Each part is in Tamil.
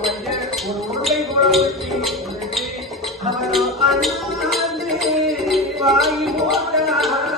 வந்து ஒரு வாய் போட்டார்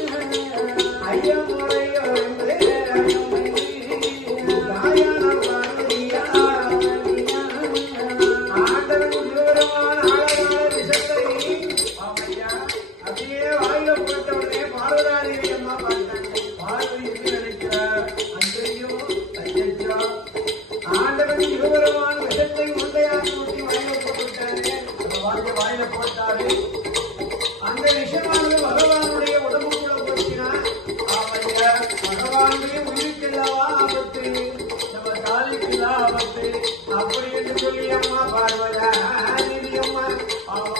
ஆண்டவன் சிவபெருமான விஷத்தை ஊற்றி வாயில போட்டுவிட்டாரு வாயில வாயில போட்டாரு அந்த விஷயமானது பகவானுடைய உடம்புக்குள்ள போச்சுன்னா பகவானுடைய உயிருக்கெல்லவா ஆபத்து நம்ம ஆபத்து அப்படி என்று சொல்லி அம்மா பார்வதா அம்மா ஆமா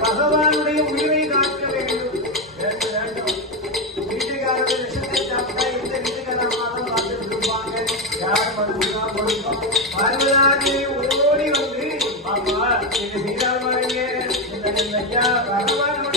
பகவானுடைய உயிரை படுத்துனா ஓடி வந்து ஆமா நீங்க சீதாள் பாருங்க ஐயா பகவான்